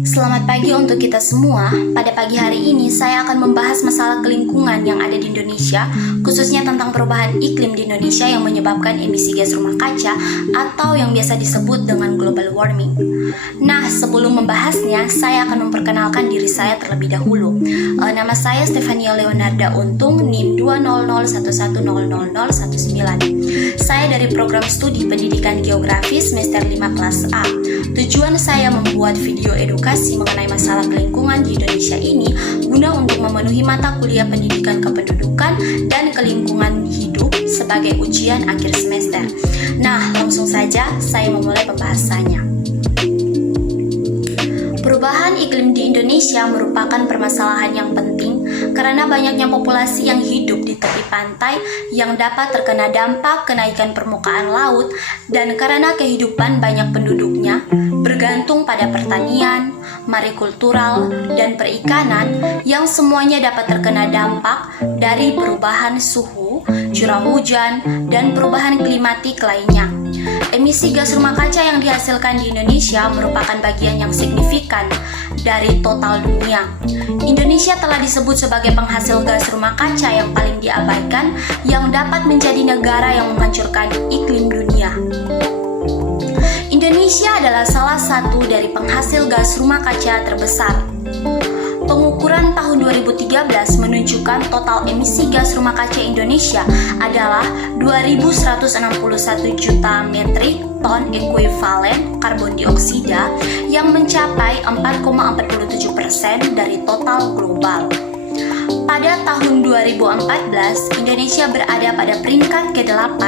Selamat pagi untuk kita semua. Pada pagi hari ini saya akan membahas masalah kelingkungan yang ada di Indonesia, khususnya tentang perubahan iklim di Indonesia yang menyebabkan emisi gas rumah kaca atau yang biasa disebut dengan global warming. Nah, sebelum membahasnya, saya akan memperkenalkan diri saya terlebih dahulu. Nama saya Stefania Leonarda Untung, NIM 200110019. Saya dari program studi pendidikan geografi semester 5 kelas A. Tujuan saya membuat video edukasi mengenai masalah lingkungan di Indonesia ini guna untuk memenuhi mata kuliah pendidikan kependudukan dan kelingkungan hidup sebagai ujian akhir semester. Nah, langsung saja saya memulai pembahasannya. Perubahan iklim di Indonesia merupakan permasalahan yang penting karena banyaknya populasi yang hidup di tepi pantai yang dapat terkena dampak kenaikan permukaan laut dan karena kehidupan banyak penduduknya bergantung pada pertanian, marikultural, dan perikanan yang semuanya dapat terkena dampak dari perubahan suhu, curah hujan, dan perubahan klimatik lainnya. Emisi gas rumah kaca yang dihasilkan di Indonesia merupakan bagian yang signifikan dari total dunia. Indonesia telah disebut sebagai penghasil gas rumah kaca yang paling diabaikan yang dapat menjadi negara yang menghancurkan iklim dunia. Indonesia adalah salah satu dari penghasil gas rumah kaca terbesar. Pengukuran tahun 2013 menunjukkan total emisi gas rumah kaca Indonesia adalah 2.161 juta metrik ton ekuivalen karbon dioksida yang mencapai 4,47% dari total global. Pada tahun 2014, Indonesia berada pada peringkat ke-8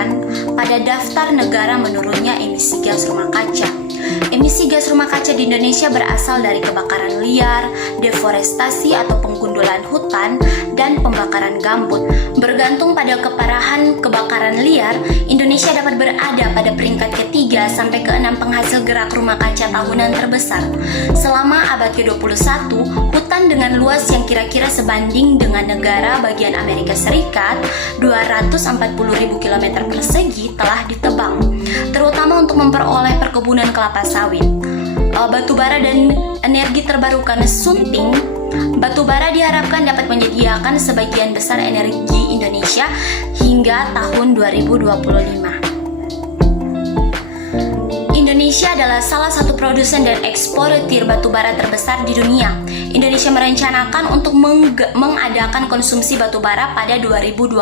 pada daftar negara menurunnya emisi gas rumah kaca. Emisi gas rumah kaca di Indonesia berasal dari kebakaran liar, deforestasi atau penggundulan hutan, dan pembakaran gambut. Bergantung pada keparahan kebakaran liar, Indonesia dapat berada pada peringkat ke-3 sampai ke-6 penghasil gerak rumah kaca tahunan terbesar. Selama abad ke-21, hutan dengan luas yang kira-kira sebanding dengan negara bagian Amerika Serikat, 240.000 km persegi telah ditebang, terutama untuk memperoleh perkebunan kelapa sawit, batu bara dan energi terbarukan sunting. Batu bara diharapkan dapat menyediakan sebagian besar energi Indonesia hingga tahun 2025. Indonesia adalah salah satu produsen dan eksportir batu bara terbesar di dunia. Indonesia merencanakan untuk mengadakan konsumsi batu bara pada 2027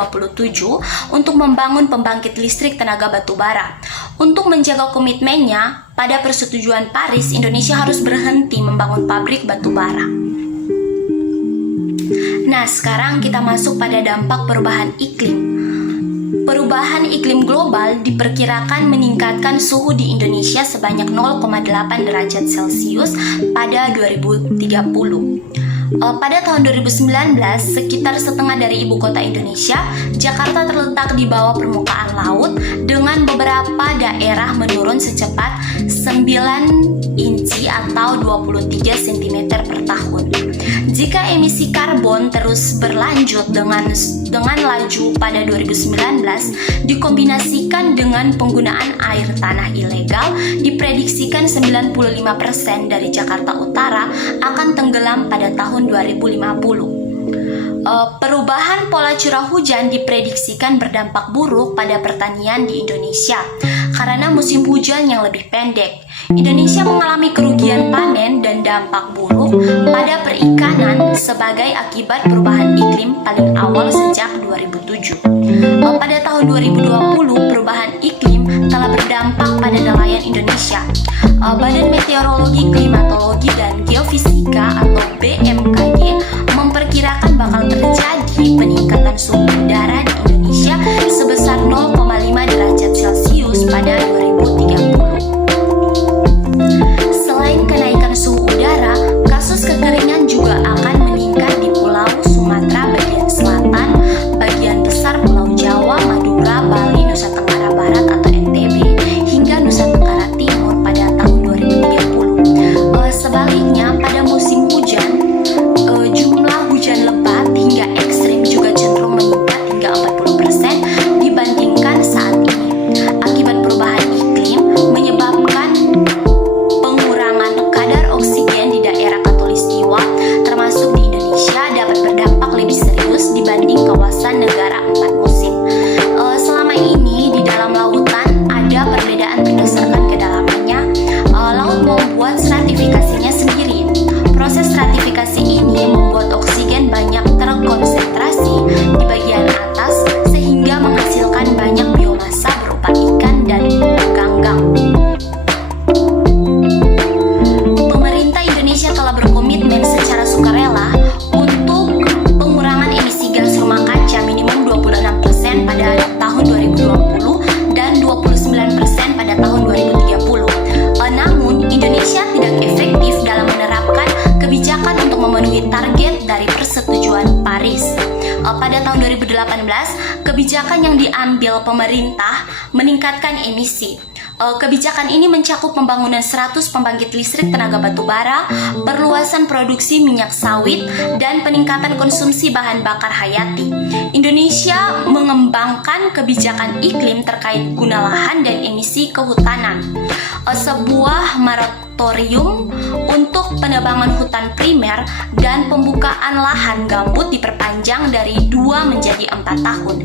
untuk membangun pembangkit listrik tenaga batu bara. Untuk menjaga komitmennya, pada persetujuan Paris, Indonesia harus berhenti membangun pabrik batu bara. Nah, sekarang kita masuk pada dampak perubahan iklim. Perubahan iklim global diperkirakan meningkatkan suhu di Indonesia sebanyak 0,8 derajat Celcius pada 2030. Pada tahun 2019, sekitar setengah dari ibu kota Indonesia, Jakarta terletak di bawah permukaan laut dengan beberapa daerah menurun secepat 9 inci atau 23 cm per tahun. Jika emisi karbon terus berlanjut dengan laju pada 2019 dikombinasikan dengan penggunaan air tanah ilegal, diprediksikan 95% dari Jakarta Utara akan tenggelam pada tahun 2050. Perubahan pola curah hujan diprediksikan berdampak buruk pada pertanian di Indonesia karena musim hujan yang lebih pendek. Indonesia mengalami kerugian panen dan dampak buruk pada perikanan sebagai akibat perubahan iklim paling awal sejak 2007. Pada tahun 2020, perubahan iklim telah berdampak pada nelayan Indonesia. Badan Meteorologi, Klimatologi, dan Geofisika atau BMKG memperkirakan bakal terjadi peningkatan suhu udara di Indonesia sebesar 0,5 derajat Celcius pada 2030. Selain kenaikan suhu udara, kasus kekeringan juga akan meningkat di Pulau Sumatera bagian selatan, bagian besar Pulau Jawa, Madura, Bali, Nusa Tenggara Barat atau NTB, hingga Nusa Tenggara Timur pada tahun 2030. Sebaliknya, pada musim hujan, jumlah hujan lebat hingga ekstrim juga cenderung meningkat hingga membuat stratifikasinya sendiri. Proses stratifikasi ini membuat oksigen banyak terkonsentrasi di bagian atas sehingga menghasilkan banyak biomasa berupa ikan dan ganggang. Pemerintah Indonesia telah berkomitmen secara sukarela untuk pengurangan emisi gas rumah kaca minimum 26% pada tahun 2020 dan 29% pada tahun 2030. Namun, Indonesia tidak efektif dalam menerapkan kebijakan untuk memenuhi target dari Persetujuan Paris. Pada tahun 2018, kebijakan yang diambil pemerintah meningkatkan emisi. Kebijakan ini mencakup pembangunan 100 pembangkit listrik tenaga batu bara, perluasan produksi minyak sawit, dan peningkatan konsumsi bahan bakar hayati. Indonesia mengembangkan kebijakan iklim terkait guna lahan dan emisi kehutanan. Sebuah moratorium untuk penebangan hutan primer dan pembukaan lahan gambut diperpanjang dari 2 menjadi 4 tahun.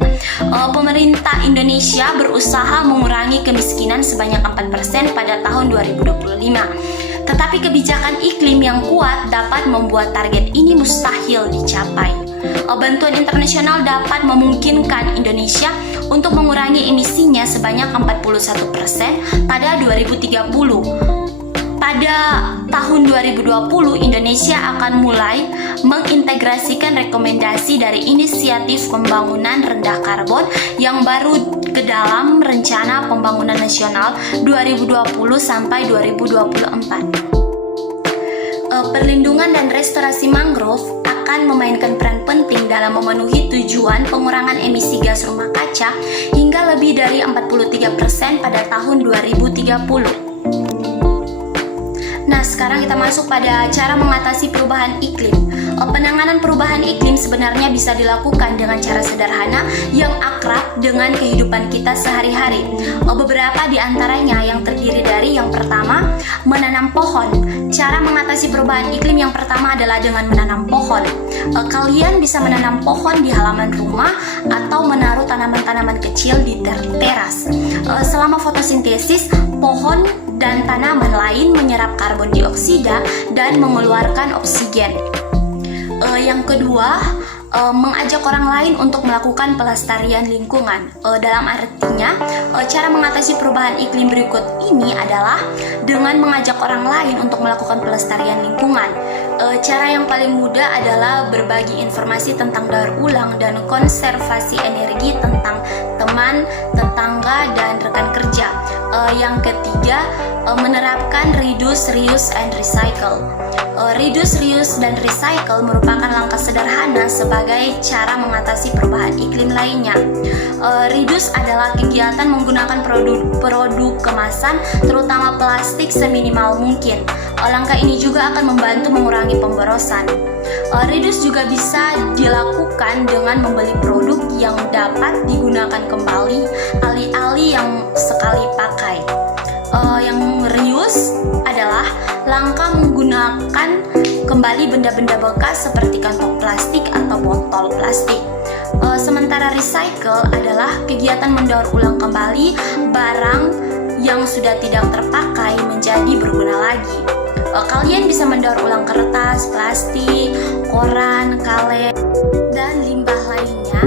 Pemerintah Indonesia berusaha mengurangi kemiskinan sebanyak 4% pada tahun 2025. Tetapi kebijakan iklim yang kuat dapat membuat target ini mustahil dicapai. Bantuan internasional dapat memungkinkan Indonesia untuk mengurangi emisinya sebanyak 41% pada 2030. Pada tahun 2020, Indonesia akan mulai mengintegrasikan rekomendasi dari Inisiatif Pembangunan Rendah Karbon yang baru ke dalam Rencana Pembangunan Nasional 2020 sampai 2024. Perlindungan dan restorasi mangrove akan memainkan peran penting dalam memenuhi tujuan pengurangan emisi gas rumah kaca hingga lebih dari 43% pada tahun 2030. Nah, sekarang kita masuk pada cara mengatasi perubahan iklim. Penanganan perubahan iklim sebenarnya bisa dilakukan dengan cara sederhana yang akrab dengan kehidupan kita sehari-hari. Beberapa di antaranya yang terdiri dari yang pertama, menanam pohon. Cara mengatasi perubahan iklim yang pertama adalah dengan menanam pohon. Kalian bisa menanam pohon di halaman rumah atau menaruh tanaman-tanaman kecil di teras. Selama fotosintesis, pohon dan tanaman lain menyerap karbon dioksida dan mengeluarkan oksigen. Yang kedua, mengajak orang lain untuk melakukan pelestarian lingkungan. Dalam artinya, cara mengatasi perubahan iklim berikut ini adalah dengan mengajak orang lain untuk melakukan pelestarian lingkungan. Cara yang paling mudah adalah berbagi informasi tentang daur ulang dan konservasi energi tentang teman, tetangga, dan rekan kerja. Yang ketiga, menerapkan reduce, reuse, and recycle. Reduce, reuse, dan recycle merupakan langkah sederhana sebagai cara mengatasi perubahan iklim lainnya. Reduce adalah kegiatan menggunakan produk kemasan, terutama plastik, seminimal mungkin. Langkah ini juga akan membantu mengurangi pemborosan. Reduce juga bisa dilakukan dengan membeli produk yang dapat digunakan kembali, alih-alih yang sekali pakai. Yang reuse adalah langkah menggunakan kembali benda-benda bekas seperti kantong plastik atau botol plastik. Sementara recycle adalah kegiatan mendaur ulang kembali barang yang sudah tidak terpakai menjadi berguna lagi. Kalian bisa mendaur ulang kertas, plastik, koran, kaleng, dan limbah lainnya